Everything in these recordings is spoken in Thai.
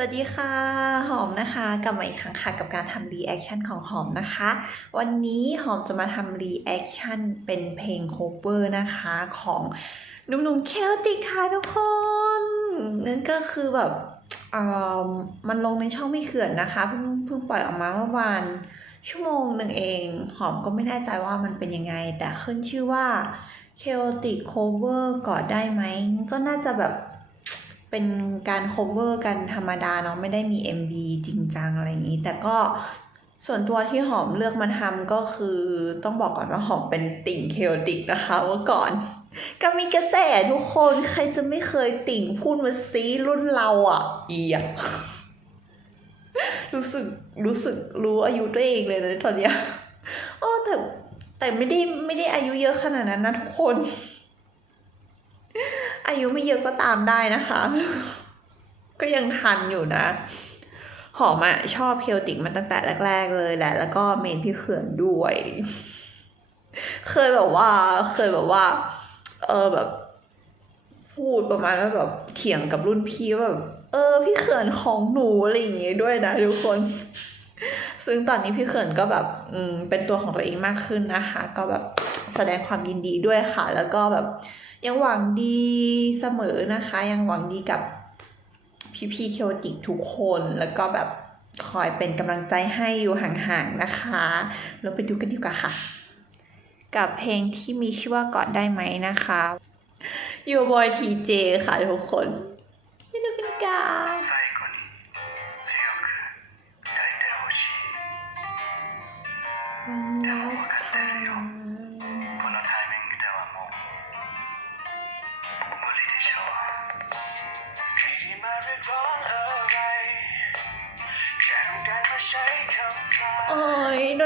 สวัสดีค่ะหอมนะคะกลับมาอีกครั้งค่ะกับการทำรีแอคชั่นของหอมนะคะ วันนี้หอมจะมาทำรีแอคชั่นเป็นเพลงโคเวอร์นะคะของหนุ่มๆเคลติกค่ะทุกคนนั่นก็คือแบบอ่อมันลงในช่องไม่เขื่อนนะคะเพิ่งเพิ่งปล่อยออกมาเมื่อวานชั่วโมงหนึ่งเอง หอมก็ไม่แน่ใจว่ามันเป็นยังไง แต่ขึ้นชื่อว่า Chaotic Cover กอดได้ไหมก็น่าจะแบบ เป็นการ cover กันธรรมดาเนาะไม่ได้มี MV จริงจังอะไรอย่างนี้ แต่ก็ส่วนตัวที่หอมเลือกมาทำก็คือต้องบอกก่อนว่าหอมเป็นติ่งเคโอติกนะคะเมื่อก่อนก็มีกระแสทุกคนใครจะไม่เคยติ่งพูดมาซีรุ่นเราอะเอียรู้สึกรู้สึกรู้อายุตัวเองเลยนะตอนเนี้ยโอ้แต่แต่ไม่ได้ไม่ได้อายุเยอะขนาดนั้นนะทุกคน อายุไม่เยอะก็ตามได้นะคะ ก็ยังทันอยู่นะ หอมอะชอบเคลติกมาตั้งแต่แรก ๆ เลยแหละ แล้วก็เมนพี่เขื่อนด้วย เคยแบบว่า เคยแบบว่า เออแบบ พูดประมาณว่าแบบเถียงกับรุ่นพี่ว่าแบบเออ พี่เขื่อนของหนูอะไรอย่างงี้ด้วยนะทุกคน ซึ่งตอนนี้พี่เขื่อนก็แบบ อืมเป็นตัวของตัวเองมากขึ้นนะคะ ก็แบบแสดงความยินดีด้วยค่ะ แล้วก็แบบ ยังหวังดีเสมอนะคะ ยังหวังดีกับพี่ๆเคโอติกทุกคนแล้วก็แบบคอยเป็นกำลังใจให้อยู่ห่างๆนะคะแล้วไปดูกันดีกว่าค่ะ กับเพลงที่มีชื่อว่ากอดได้ไหมนะคะยูบอยทีเจค่ะทุกคนไปดูกันกาวันลา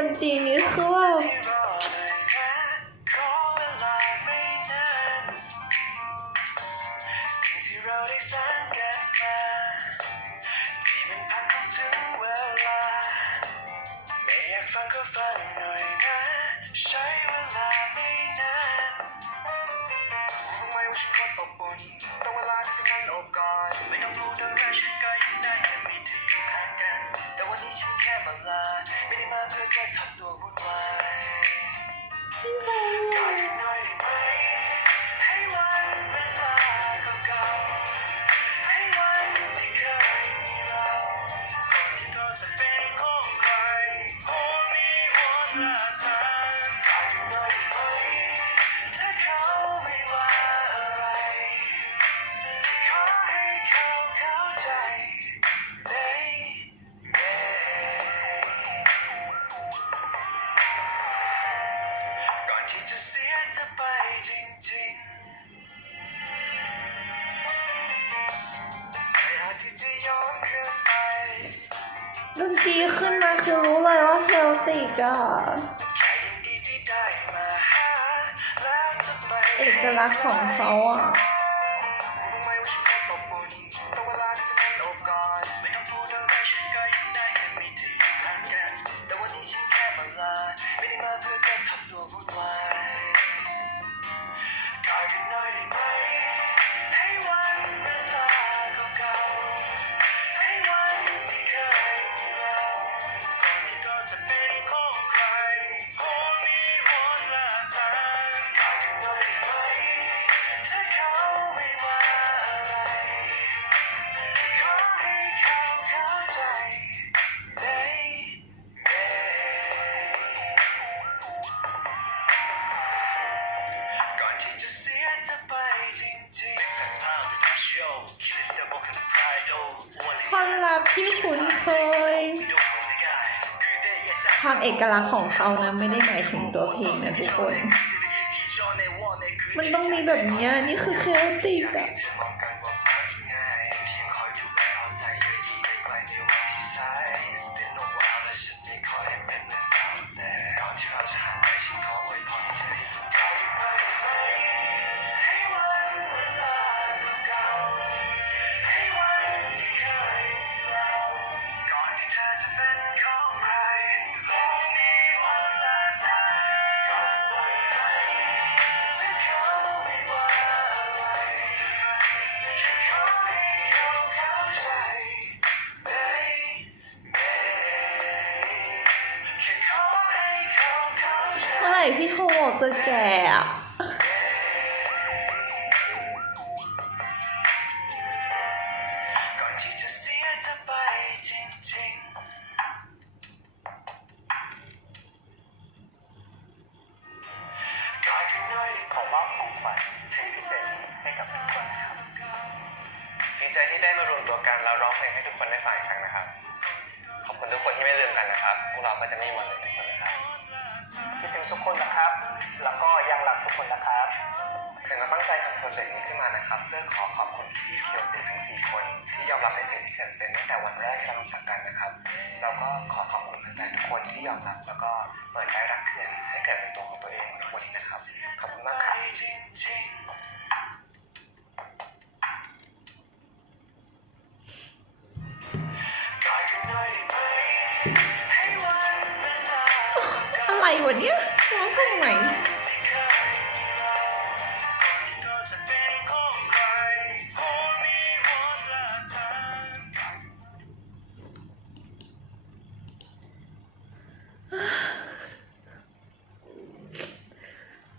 นตรีนี้คือว่าฟังก็ฟังหน่อยนะใช้เวลา ติกอะแค่ยินดีที่ได้มาหาแล้วจะไปเอกลักษณ์ของเขาอะ ความเอกลักษณ์ของเขานะไม่ได้หมายถึงตัวเพลงนะทุกคน มันต้องมีแบบนี้นี่คือเคลติกอะ พี่โทบอกจะแก่อะก่อนที่จะเสียเธอไปจริงๆกลายเป็นน้อยขอมอบของขวัญชิ้นพิเศษให้กับทุกคนนะครับดีใจที่ได้มารวมตัวกันแล้วร้องเพลงให้ทุกคนได้ฟังอีกครั้งนะครับ ขอบคุณทุกคนที่ไม่ลืมกันนะครับ พวกเราก็จะไม่มีวันลืมทุกคนนะครับคิดถึง ทุกคนนะครับ แล้วก็ยังรักทุกคนนะครับเขื่อนก็ตั้งใจทำโปรเจกต์นี้ขึ้นมานะครับ เพื่อขอขอบคุณพี่ๆเคียวเตทั้ง 4 คน ที่ยอมรับในสิ่งที่เขื่อนเป็นตั้งแต่วันแรกที่เรารู้จักกันนะครับแล้วก็ขอขอบคุณแฟนๆทุกคนที่ยอมรับแล้วก็เปิดใจรักเขื่อนให้เกิดเป็นตัวของตัวเองทุกวันนี้นะครับขอบคุณมากครับจริงๆกลายเป็นน้อยได้ไหมให้วันเวลาอะไรวะเนี่ย ร้องเพลงไหนที่เคยมีเราก่อนที่เธอจะเป็นของ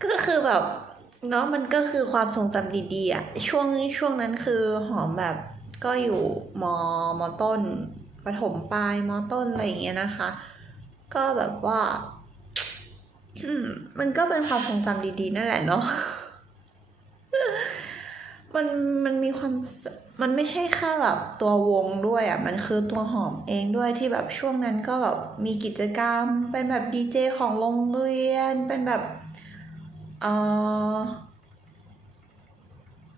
ก็คือแบบเนาะมันก็คือความทรงจำดีๆอะช่วงช่วงนั้นคือหอมแบบก็อยู่มมต้นประถมปลายมต้นอะไรอย่างเงี้ยนะคะ ก็แบบว่า มันก็เป็นความทรงจำดีๆ นั่นแหละเนาะมันมันมีความมันไม่ใช่แค่แบบตัววงด้วยอะ มันคือตัวหอมเองด้วยที่แบบช่วงนั้นก็แบบมีกิจกรรม เป็นแบบดีเจของโรงเรียน เป็นแบบเอ่อ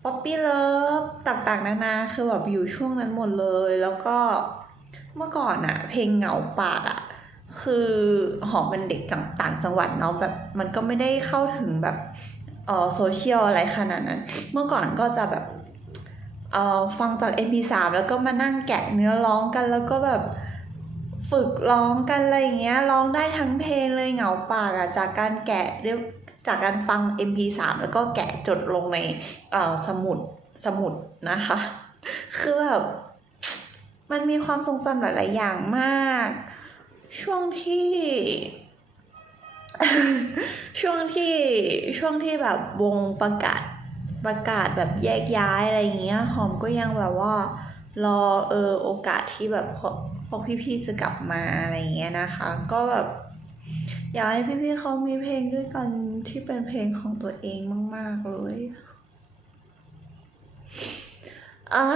ป๊อปปี้เลิฟต่างๆ นานาคือแบบอยู่ช่วงนั้นหมดเลย แล้วก็เมื่อก่อนอะเพลงเหงาปากอะ คือหอมเป็นเด็กจังต่างจังหวัดเนาะแบบมันก็ไม่ได้เข้าถึงแบบเออโซเชียลอะไรขนาดนั้น เมื่อก่อนก็จะแบบเออฟังจาก MP3 แล้วก็มานั่งแกะเนื้อร้องกันแล้วก็แบบฝึกร้องกันอะไรอย่างเงี้ยร้องได้ทั้งเพลงเลยเหงาปากอะจากการแกะเรียกจากการฟัง MP3 แล้วก็แกะจดลงในเออสมุดสมุดนะคะ คือแบบมันมีความทรงจำหลาย ๆ อย่างมาก ช่วงที่ ช่วงที่ช่วงที่แบบวงประกาศประกาศแบบแยกย้ายอะไรอย่างเงี้ย หอมก็ยังแบบว่า รอเออโอกาสที่แบบพวกพี่ๆจะกลับมาอะไรอย่างเงี้ยนะคะ ก็แบบอยากให้พี่ๆเขามีเพลงด้วยกันที่เป็นเพลงของตัวเองมาก ๆ เลยอะ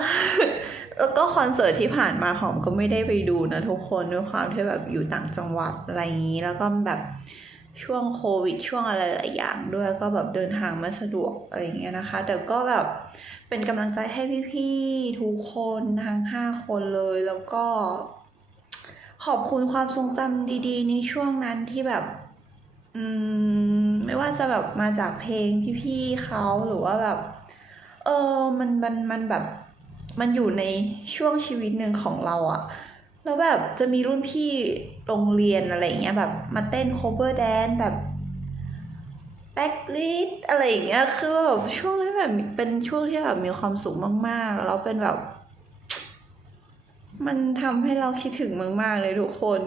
แล้วก็คอนเสิร์ตที่ผ่านมาหอมก็ไม่ได้ไปดูนะทุกคนด้วยความที่แบบอยู่ต่างจังหวัดอะไรอย่างนี้ แล้วก็แบบช่วงโควิด ช่วงอะไรหลายอย่างด้วยก็แบบเดินทางไม่สะดวกอะไรอย่างเงี้ยนะคะ แต่ก็แบบเป็นกำลังใจให้พี่ๆทุกคนทั้งห้าคนเลยแล้วก็ ขอบคุณความทรงจำดี ๆ ในช่วงนั้นที่แบบ อืม ไม่ว่าจะแบบมาจากเพลงพี่ๆเขาหรือว่าแบบ เออมันมันมันแบบ มันอยู่ในช่วงชีวิตหนึ่งของเราอะแล้วแบบจะมีรุ่นพี่โรงเรียนอะไรเงี้ยแบบมาเต้น cover dance แบบ backlit อะไรอย่างเงี้ยคือแบบช่วงนั้นแบบเป็นช่วงที่แบบมีความสุขมากๆ แล้วเป็นแบบ มันทำให้เราคิดถึงมาก ๆ เลยทุกคน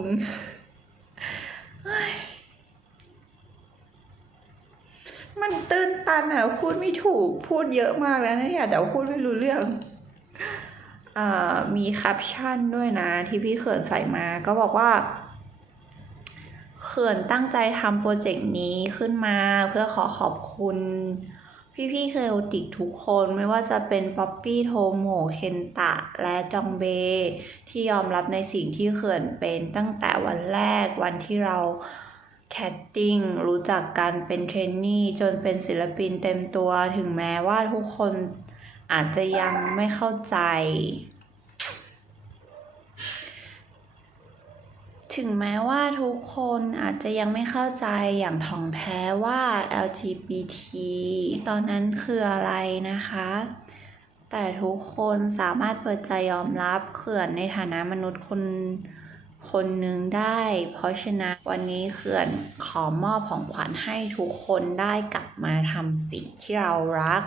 มันตื้นตันอะพูดไม่ถูกพูดเยอะมากแล้วนะเนี่ยแต่พูดไม่รู้เรื่อง มีแคปชั่นด้วยนะ ที่พี่เขื่อนใส่มาก็บอกว่า เขื่อนตั้งใจทำโปรเจกต์นี้ขึ้นมาเพื่อขอขอบคุณพี่ๆเคโอติกทุกคนไม่ว่าจะเป็นป๊อปปี้โทโมเคนตะ และจองเบ ที่ยอมรับในสิ่งที่เขื่อนเป็นตั้งแต่วันแรกวันที่เราแคตติ้งรู้จักกันเป็นเทรนนี่จนเป็นศิลปินเต็มตัวถึงแม้ว่าทุกคน อาจจะยังไม่เข้าใจ ถึงแม้ว่าทุกคนอาจจะยังไม่เข้าใจอย่างถ่องแท้ว่า LGBT ตอนนั้นคืออะไรนะคะ แต่ทุกคนสามารถเปิดใจยอมรับเขื่อนในฐานะมนุษย์คนคนหนึ่งได้ เพราะฉะนั้นวันนี้เขื่อนขอมอบของขวัญให้ทุกคนได้กลับมาทำสิ่งที่เรารัก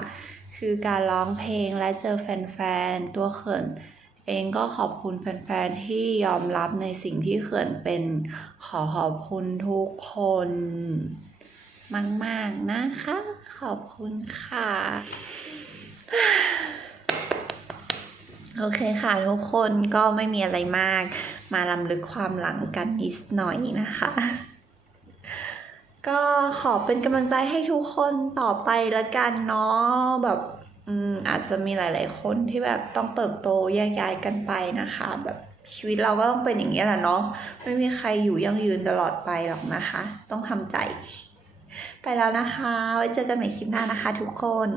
คือการร้องเพลงและเจอแฟนๆ ตัวเขื่อนเองก็ขอบคุณแฟนๆ ที่ยอมรับในสิ่งที่เขื่อนเป็นขอขอบคุณทุกคน มาก ๆ นะคะ ขอบคุณค่ะ โอเคค่ะทุกคนก็ไม่มีอะไรมาก มาลำลึกความหลังกันนิดหน่อยนะคะ ก็ขอเป็นกำลังใจให้ทุกคนต่อไปละกันเนาะแบบอืมอาจจะมีหลาย ๆ คนที่แบบต้องเติบโตแยกย้ายกันไปนะคะ แบบชีวิตเราก็ต้องเป็นอย่างนี้แหละเนาะไม่มีใครอยู่ยั่งยืนตลอดไปหรอกนะคะ ต้องทำใจ ไปแล้วนะคะ ไว้เจอกันใหม่คลิปหน้านะคะทุกคน